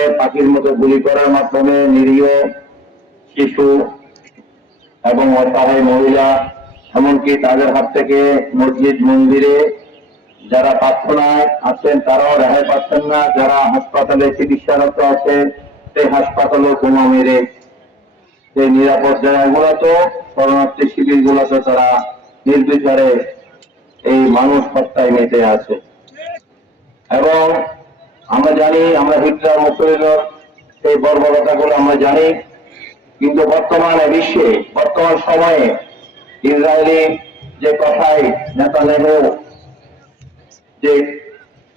করে পাখির মতো গুলি করার মাধ্যমে নিরীহ শিশু এবং অসহায় মহিলা, এমনকি তাদের হাত থেকে মসজিদ মন্দিরে যারা প্রার্থনায় আছেন তারাও রেহাই পাচ্ছেন না, যারা হাসপাতালে চিকিৎসারত আছে সেই হাসপাতালে বোমা মেরে সেই নিরাপদ জায়গাগুলোতে শরণার্থী শিবির গুলোতে তারা নির্বিচারে এই মানুষ হত্যায় মেতে আছে। এবং আমরা জানি, আমরা হিটলার মুসলিনের সেই বর্বরতাগুলো আমরা জানি, কিন্তু বর্তমানে বিশ্বে বর্তমান সময়ে ইসরায়েলি যে কথায় নেতানিয়াহু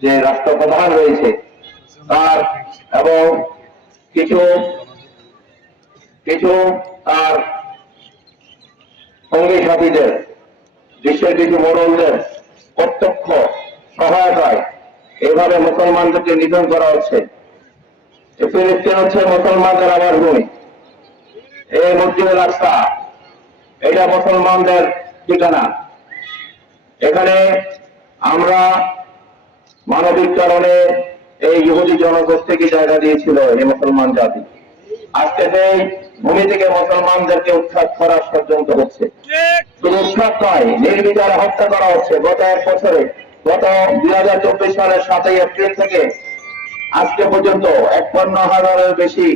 যে রাষ্ট্রপ্রধান রয়েছে তার এবং কিছু কিছু তার সঙ্গী সাথীদের, বিশ্বের কিছু মোড়লদের প্রত্যক্ষ সহায়তায় এইভাবে মুসলমানদেরকে নিধন করা হচ্ছে। ফিলিস্তিন হচ্ছে মুসলমানদের আবার ভূমি, এই মসজিদুল আকসা এটা মুসলমানদের ঠিকানা। এখানে আমরা মানবিক কারণে এই ইহুদি জনগোষ্ঠীকে জায়গা দিয়েছিল এই মুসলমান জাতি। আজকে সেই ভূমি থেকে মুসলমানদেরকে উৎখাত করা পর্যন্ত হচ্ছে। শুধু উৎখাত নয়, নির্বিচারে হত্যা করা হচ্ছে। গত এক বছরে, গত 2024 সালের 7 এপ্রিল থেকে আজকে পর্যন্ত 51,000-এর বেশি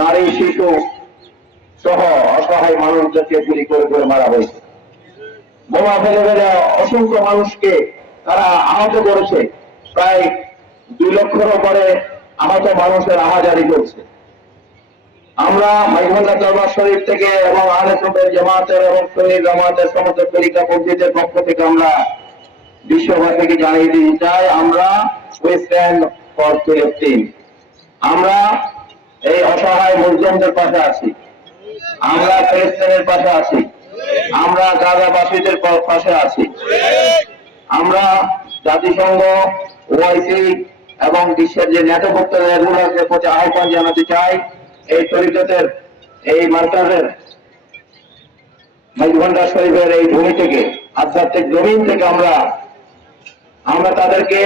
নারী, শিশু সহ অসহায় মানুষদেরকে গুলি করে করে মারা হয়েছে। বোমা ফেলে ফেলে অসংখ্য মানুষকে তারা আহত করেছে। প্রায় 2 লক্ষের উপরে আহত মানুষের আহাজারি করছে। আমরা মাইজভান্ডা দরবার শরীফ থেকে এবং আহলে সুন্নাত জামাতের এবং সুন্নি জামাতের সমস্ত তরিকা পন্থীদের পক্ষ থেকে আমরা বিশ্ববাসীকে জানিয়ে দিতে চাই, আমরা উই স্ট্যান্ড ফর ফিলিস্তিন। আমরা এই অসহায় মুসলিমদের পাশে আছি, আমরা ফিলিস্তিনের পাশে আছি, আমরা গাজাবাসীদের পাশে আছি। আমরা জাতিসংঘ, ওআইসি এবং বিশ্বের যে নেতৃত্ব এগুলোর প্রতি আহ্বান জানাতে চাই, এই তরিকতের এই মার্কাজের মাইজভান্ডা শরীফের এই ভূমি থেকে, আধ্যাত্মিক জমিন থেকে আমরা তাদেরকে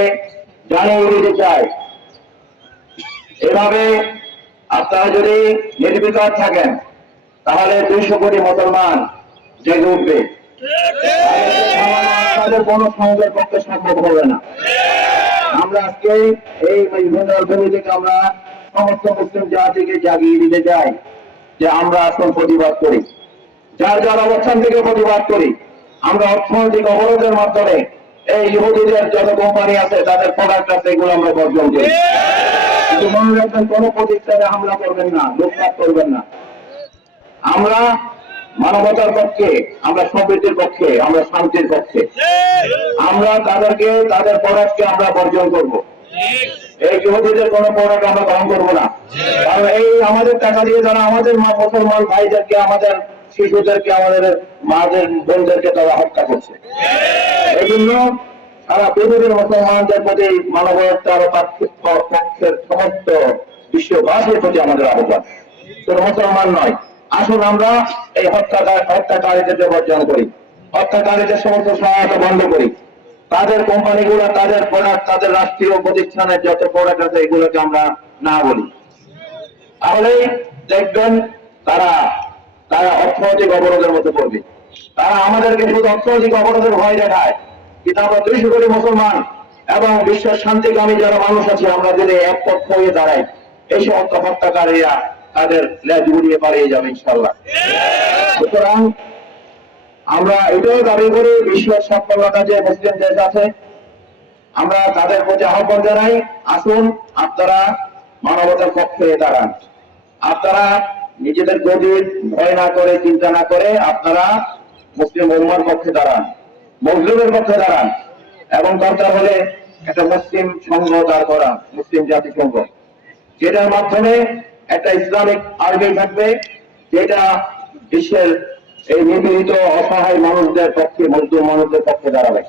জানিয়ে দিতে চাই, এভাবে আপনারা যদি নির্বিকার থাকেন তাহলে 200 কোটি মুসলমান জেগে উঠবে। আমাদের কোন সমাজের পক্ষে সম্ভব হবে না। আমরা আজকে এই মাইজভান্ডার ভূমি থেকে আমরা সমস্ত মুসলিম জাতিকে জাগিয়ে দিতে চাই যে আমরা আসল প্রতিবাদ করি, যার যার অবস্থান থেকে প্রতিবাদ করি। আমরা অর্থনৈতিক অবরোধের মাধ্যমে এই ইহুদিদের যত কোম্পানি আছে তাদের প্রোডাক্ট আছে এগুলো আমরা বর্জন করি। কিন্তু মনে রাখবেন, কোন প্রতিষ্ঠানে হামলা করবেন না, লুটপাট করবেন না। আমরা মানবতার পক্ষে, আমরা সম্প্রীতির পক্ষে, আমরা শান্তির পক্ষে। আমরা তাদেরকে, তাদের প্রোডাক্টকে আমরা বর্জন করব। এই ইহুদিদের কোন প্রোডাক্ট আমরা গ্রহণ করবো না। কারণ এই আমাদের টাকা দিয়ে যারা আমাদের মুসলমান ভাইদেরকে, আমাদের শিশুদেরকে, আমাদের মাদের বোনদেরকে তারা হত্যা করছে। এই জন্য সারা পৃথিবীর মুসলমানদের প্রতি মানবতার পক্ষের সমস্ত বিশ্ববাসীর প্রতি আমাদের আহ্বান, শুধু মুসলমান নয়। আসুন আমরা এই হত্যাকারীদেরকে বর্জন করি, হত্যাকারীদের সমস্ত সহায়তা বন্ধ করি। তাদের কোম্পানিগুলো, তাদের প্রোডাক্ট, তাদের রাষ্ট্রীয় প্রতিষ্ঠানের যত প্রোডাক্ট আছে এগুলোকে আমরা না বলি, তাহলেই দেখবেন তারা অর্থনৈতিক অবরোধের মধ্যে পড়বে। তারা আমাদেরকে শুধু অর্থনৈতিক অবরোধের ভয় দেখায়, কিন্তু আমরা 200 কোটি মুসলমান এবং বিশ্বের শান্তিকামী যারা মানুষ আছে, আমরা যদি এক পক্ষ হয়ে দাঁড়াই, এই সমস্ত হত্যাকারীরা তাদের লেজ গুড়িয়ে পালিয়ে যাবে ইনশাল্লাহ। সুতরাং আমরা এটাও দাবি করি, বিশ্বের সবকটা যে মুসলিম দেশ আছে আমরা তাদের প্রতি আহ্বান জানাই, আসুন আপনারা মানবতার পক্ষে দাঁড়ান। আপনারা নিজেদের গদির ভয় না করে, চিন্তা না করে আপনারা মুসলিম উম্মার পক্ষে দাঁড়ান, মজলুমের পক্ষে দাঁড়ান, এবং দরকার হলে একটা মুসলিম সংঘ দাঁড় করান, মুসলিম জাতিসংঘ, যেটার মাধ্যমে একটা ইসলামিক আর্মি থাকবে, যেটা বিশ্বের এই নিপীড়িত অসহায় মানুষদের পক্ষে, মজলুম মানুষদের পক্ষে দাঁড়াবে।